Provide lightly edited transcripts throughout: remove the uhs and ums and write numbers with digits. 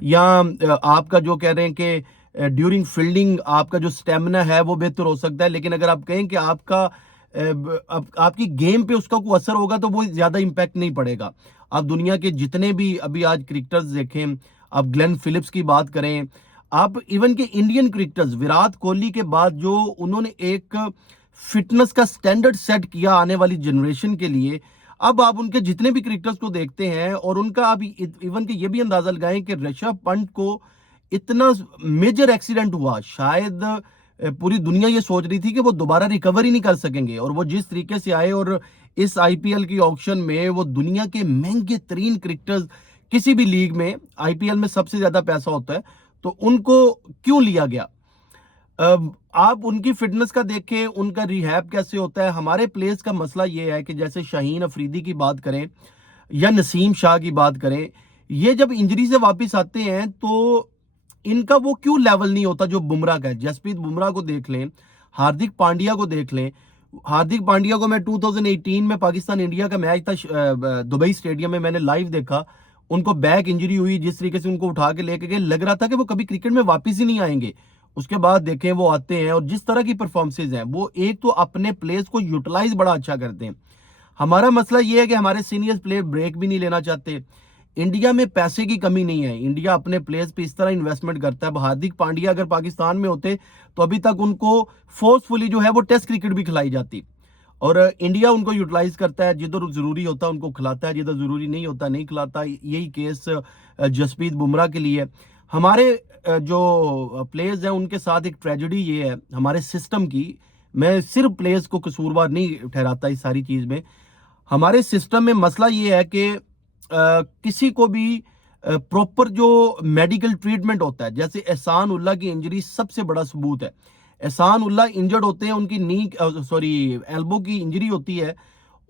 یا آپ کا جو کہہ رہے ہیں کہ ڈیورنگ فیلڈنگ آپ کا جو سٹیمنا ہے وہ بہتر ہو سکتا ہے، لیکن اگر آپ کہیں کہ آپ کا آپ کی گیم پہ اس کا کوئی اثر ہوگا تو وہ زیادہ امپیکٹ نہیں پڑے گا. آپ دنیا کے جتنے بھی ابھی آج کرکٹرز دیکھیں، آپ گلین فلپس کی بات کریں، آپ ایون کہ انڈین کرکٹرز وراٹ کوہلی کے بعد جو انہوں نے ایک فٹنس کا سٹینڈرڈ سیٹ کیا آنے والی جنریشن کے لیے، اب آپ ان کے جتنے بھی کرکٹرز کو دیکھتے ہیں اور ان کا ابھی ایون کہ یہ بھی اندازہ لگائیں کہ رشبھ پنت کو اتنا میجر ایکسیڈنٹ ہوا، شاید پوری دنیا یہ سوچ رہی تھی کہ وہ دوبارہ ریکور ہی نہیں کر سکیں گے، اور وہ جس طریقے سے آئے اور اس آئی پی ایل کی آکشن میں وہ دنیا کے مہنگے ترین کرکٹرز، کسی بھی لیگ میں آئی پی ایل میں سب سے زیادہ پیسہ ہوتا ہے، تو ان کو کیوں لیا گیا؟ آپ ان کی فٹنس کا دیکھیں، ان کا ریہیب کیسے ہوتا ہے. ہمارے پلیئرز کا مسئلہ یہ ہے کہ جیسے شاہین افریدی کی بات کریں یا نسیم شاہ کی بات کریں، یہ جب انجری سے واپس آتے ہیں تو ان کا وہ کیوں لیول نہیں ہوتا جو بمراہ کا ہے. جسپریت بمراہ کو دیکھ لیں، ہاردک پانڈیا کو دیکھ لیں. ہاردک پانڈیا کو میں 2018 میں پاکستان انڈیا کا میچ تھا دبئی اسٹیڈیم میں، میں نے لائیو دیکھا. ان کو بیک انجری ہوئی، جس طریقے سے ان کو اٹھا کے لے کے گئے، لگ رہا تھا کہ وہ کبھی کرکٹ میں واپس ہی نہیں آئیں گے. اس کے بعد دیکھیں وہ آتے ہیں اور جس طرح کی پرفارمنسز ہیں، وہ ایک تو اپنے پلیئرز کو یوٹیلائز بڑا اچھا کرتے ہیں. ہمارا مسئلہ یہ ہے کہ ہمارے سینئر پلیئر بریک بھی نہیں لینا چاہتے. انڈیا میں پیسے کی کمی نہیں ہے، انڈیا اپنے پلیئرز پہ اس طرح انویسٹمنٹ کرتا ہے. اب ہاردک پانڈیا اگر پاکستان میں ہوتے تو ابھی تک ان کو فورسفلی جو ہے وہ ٹیسٹ کرکٹ بھی کھلائی جاتی، اور انڈیا ان کو یوٹیلائز کرتا ہے، جدھر ضروری ہوتا ہے ان کو کھلاتا ہے، جدھر ضروری نہیں ہوتا نہیں کھلاتا. یہی کیس جسپریت بمراہ کے لیے. ہمارے جو پلیئرز ہیں ان کے ساتھ ایک ٹریجڈی یہ ہے ہمارے سسٹم کی. میں صرف پلیئرز کو قصوروار نہیں ٹھہراتا اس ساری چیز میں. ہمارے سسٹم میں مسئلہ یہ ہے کہ کسی کو بھی پروپر جو میڈیکل ٹریٹمنٹ ہوتا ہے، جیسے احسان اللہ کی انجری سب سے بڑا ثبوت ہے. احسان اللہ انجرڈ ہوتے ہیں، ان کی ایلبو کی انجری ہوتی ہے،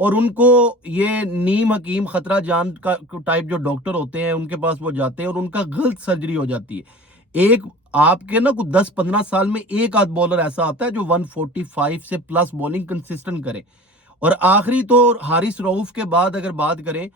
اور ان کو یہ نیم حکیم خطرہ جان کا ٹائپ جو ڈاکٹر ہوتے ہیں ان کے پاس وہ جاتے ہیں اور ان کا غلط سرجری ہو جاتی ہے. ایک آپ کے نا کچھ 10-15 سال میں ایک آدھ بولر ایسا آتا ہے جو 145 سے پلس بولنگ کنسسٹنٹ کرے، اور آخری تو حارث رؤوف کے بعد اگر بات کریں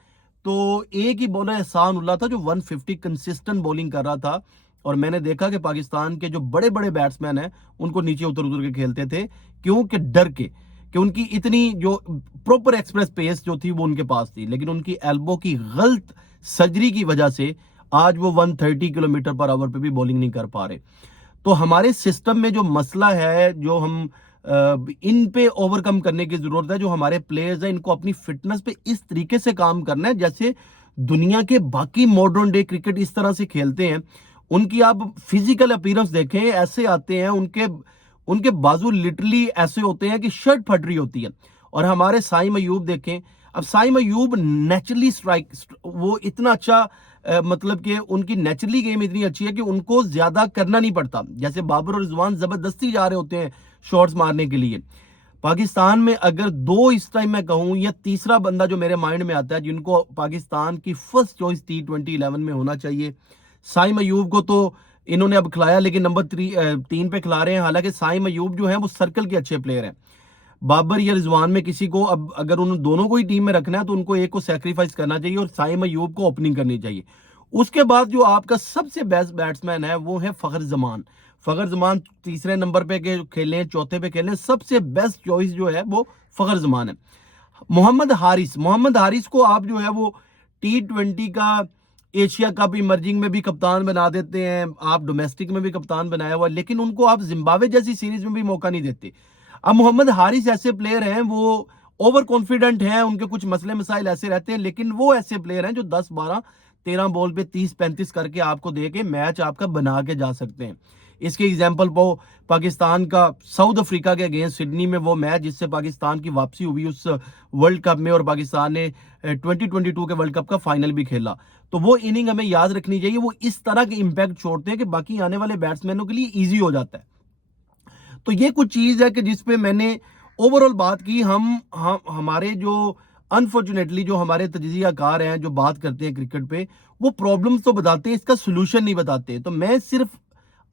تو ایک ہی بولر احسان اللہ تھا جو 150 کنسسٹنٹ بولنگ کر رہا تھا. اور میں نے دیکھا کہ پاکستان کے جو بڑے بڑے بیٹسمین ہیں ان کو نیچے اتر کے کھیلتے تھے، کیوں کہ ڈر کے، کہ ان کی اتنی جو پروپر ایکسپریس پیس جو تھی وہ ان کے پاس تھی، لیکن ان کی ایلبو کی غلط سرجری کی وجہ سے آج وہ 130 کلومیٹر پر آور پہ بھی بولنگ نہیں کر پا رہے. تو ہمارے سسٹم میں جو مسئلہ ہے، جو ہم ان پہ اوور کم کرنے کی ضرورت ہے. جو ہمارے پلیئرز ہیں ان کو اپنی فٹنس پہ اس طریقے سے کام کرنا ہے جیسے دنیا کے باقی ماڈرن ڈے کرکٹ اس طرح سے کھیلتے ہیں. ان کی آپ فزیکل اپیرنس دیکھیں، ایسے آتے ہیں، ان کے بازو لٹرلی ایسے ہوتے ہیں کہ شرٹ پھٹ رہی ہوتی ہے. اور ہمارے سائم ایوب دیکھیں، اب سائم ایوب نیچرلی سٹرائک، وہ اتنا اچھا مطلب کہ ان کی نیچرلی گیم اتنی اچھی ہے کہ ان کو زیادہ کرنا نہیں پڑتا. جیسے بابر اور رضوان زبردستی جا رہے ہوتے ہیں شارٹس مارنے کے لیے. پاکستان میں اگر دو اس ٹائم میں کہوں یا تیسرا بندہ جو میرے مائنڈ میں آتا ہے جن کو پاکستان کی فرسٹ چوائس T2011 میں ہونا چاہیے، سائم ایوب کو تو انہوں نے اب کھلایا لیکن نمبر 3 پہ کھلا رہے ہیں. حالانکہ سائم ایوب جو ہیں وہ سرکل کے اچھے پلیئر ہیں. بابر یا رضوان میں کسی کو اب اگر ان دونوں کو ہی ٹیم میں رکھنا ہے تو ان کو ایک کو سیکریفائز کرنا چاہیے اور سائم ایوب کو اوپننگ کرنی چاہیے. اس کے بعد جو آپ کا سب سے بیسٹ بیٹسمین ہے وہ ہے فخر زمان. فخر زمان تیسرے نمبر پہ کھیلیں، چوتھے پہ کھیلیں، سب سے بیسٹ چوائس جو ہے وہ فخر زمان ہے. محمد حارث کو آپ جو ہے وہ T20 کا ایشیا کپ ایمرجنگ میں بھی کپتان بنا دیتے ہیں، آپ ڈومیسٹک میں بھی کپتان بنایا ہوا، لیکن ان کو آپ زمبابوے جیسی سیریز میں بھی موقع نہیں دیتے. اب محمد حارث ایسے پلیئر ہیں، وہ اوور کانفیڈنٹ ہیں، ان کے کچھ مسئلے مسائل ایسے رہتے ہیں، لیکن وہ ایسے پلیئر ہیں جو 10-12-13 بال پہ 30-35 کر کے آپ کو دے کے میچ آپ کا بنا کے جا سکتے ہیں. اس کے ایگزامپل پاکستان کا ساؤتھ افریقہ کے اگینسٹ سڈنی میں وہ میچ جس سے پاکستان کی واپسی ہوئی اس ورلڈ کپ میں، اور پاکستان نے 2022 کے ورلڈ کپ کا فائنل بھی کھیلا. تو وہ اننگ ہمیں یاد رکھنی چاہیے، وہ اس طرح کے امپیکٹ چھوڑتے ہیں کہ باقی آنے والے بیٹسمینوں کے لیے ایزی ہو جاتا ہے. تو یہ کچھ چیز ہے کہ جس پہ میں نے اوورال بات کی. ہمارے جو انفارچونیٹلی جو ہمارے تجزیہ کار ہیں جو بات کرتے ہیں کرکٹ پہ، وہ پرابلمز تو بتاتے ہیں، اس کا سلوشن نہیں بتاتے. تو میں صرف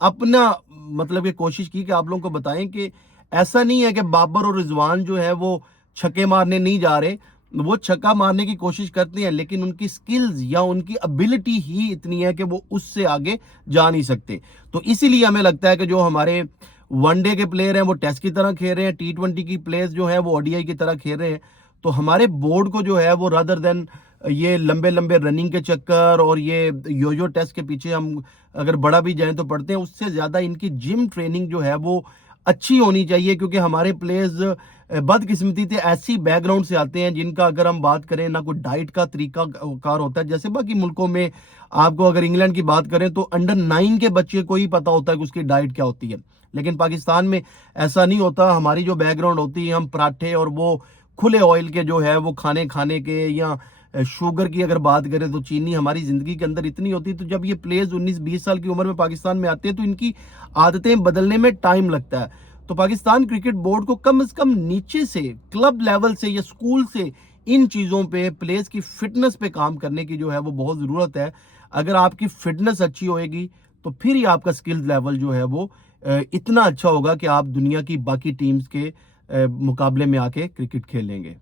اپنا مطلب یہ کوشش کی کہ آپ لوگوں کو بتائیں کہ ایسا نہیں ہے کہ بابر اور رضوان جو ہے وہ چھکے مارنے نہیں جا رہے. وہ چھکا مارنے کی کوشش کرتے ہیں لیکن ان کی سکلز یا ان کی ابیلٹی ہی اتنی ہے کہ وہ اس سے آگے جا نہیں سکتے. تو اسی لیے ہمیں لگتا ہے کہ جو ہمارے ون ڈے کے پلیئر ہیں وہ ٹیسٹ کی طرح کھیل رہے ہیں, T20 کی پلیئرز جو ہیں وہ ODI کی طرح کھیل رہے ہیں. تو ہمارے بورڈ کو جو ہے وہ رادر دین یہ لمبے لمبے رننگ کے چکر اور یہ یو ٹیسٹ کے پیچھے ہم اگر بڑا بھی جائیں تو پڑھتے ہیں, اس سے زیادہ ان کی جم ٹریننگ جو ہے وہ اچھی ہونی چاہیے, کیونکہ ہمارے پلیئرز بدقسمتی سے ایسی بیک گراؤنڈ سے آتے ہیں جن کا اگر ہم بات کریں نہ کوئی ڈائٹ کا طریقہ کار ہوتا ہے. جیسے باقی ملکوں میں آپ کو اگر انگلینڈ کی بات کریں تو انڈر 9 کے بچے کو ہی پتا ہوتا ہے کہ اس کی ڈائٹ کیا ہوتی ہے, لیکن پاکستان میں ایسا نہیں ہوتا. ہماری جو بیک گراؤنڈ ہوتی ہے, ہم پراٹھے اور وہ کھلے آئل کے جو ہے وہ کھانے کے, یا شوگر کی اگر بات کریں تو چینی ہماری زندگی کے اندر اتنی ہوتی ہے. تو جب یہ پلیئرز 19-20 سال کی عمر میں پاکستان میں آتے ہیں تو ان کی عادتیں بدلنے میں ٹائم لگتا ہے. تو پاکستان کرکٹ بورڈ کو کم از کم نیچے سے, کلب لیول سے یا سکول سے ان چیزوں پہ, پلیئرز کی فٹنس پہ کام کرنے کی جو ہے وہ بہت ضرورت ہے. اگر آپ کی فٹنس اچھی ہوئے گی تو پھر ہی آپ کا سکلز لیول جو ہے وہ اتنا اچھا ہوگا کہ آپ دنیا کی باقی ٹیمز کے مقابلے میں آ کے کرکٹ کھیلیں گے.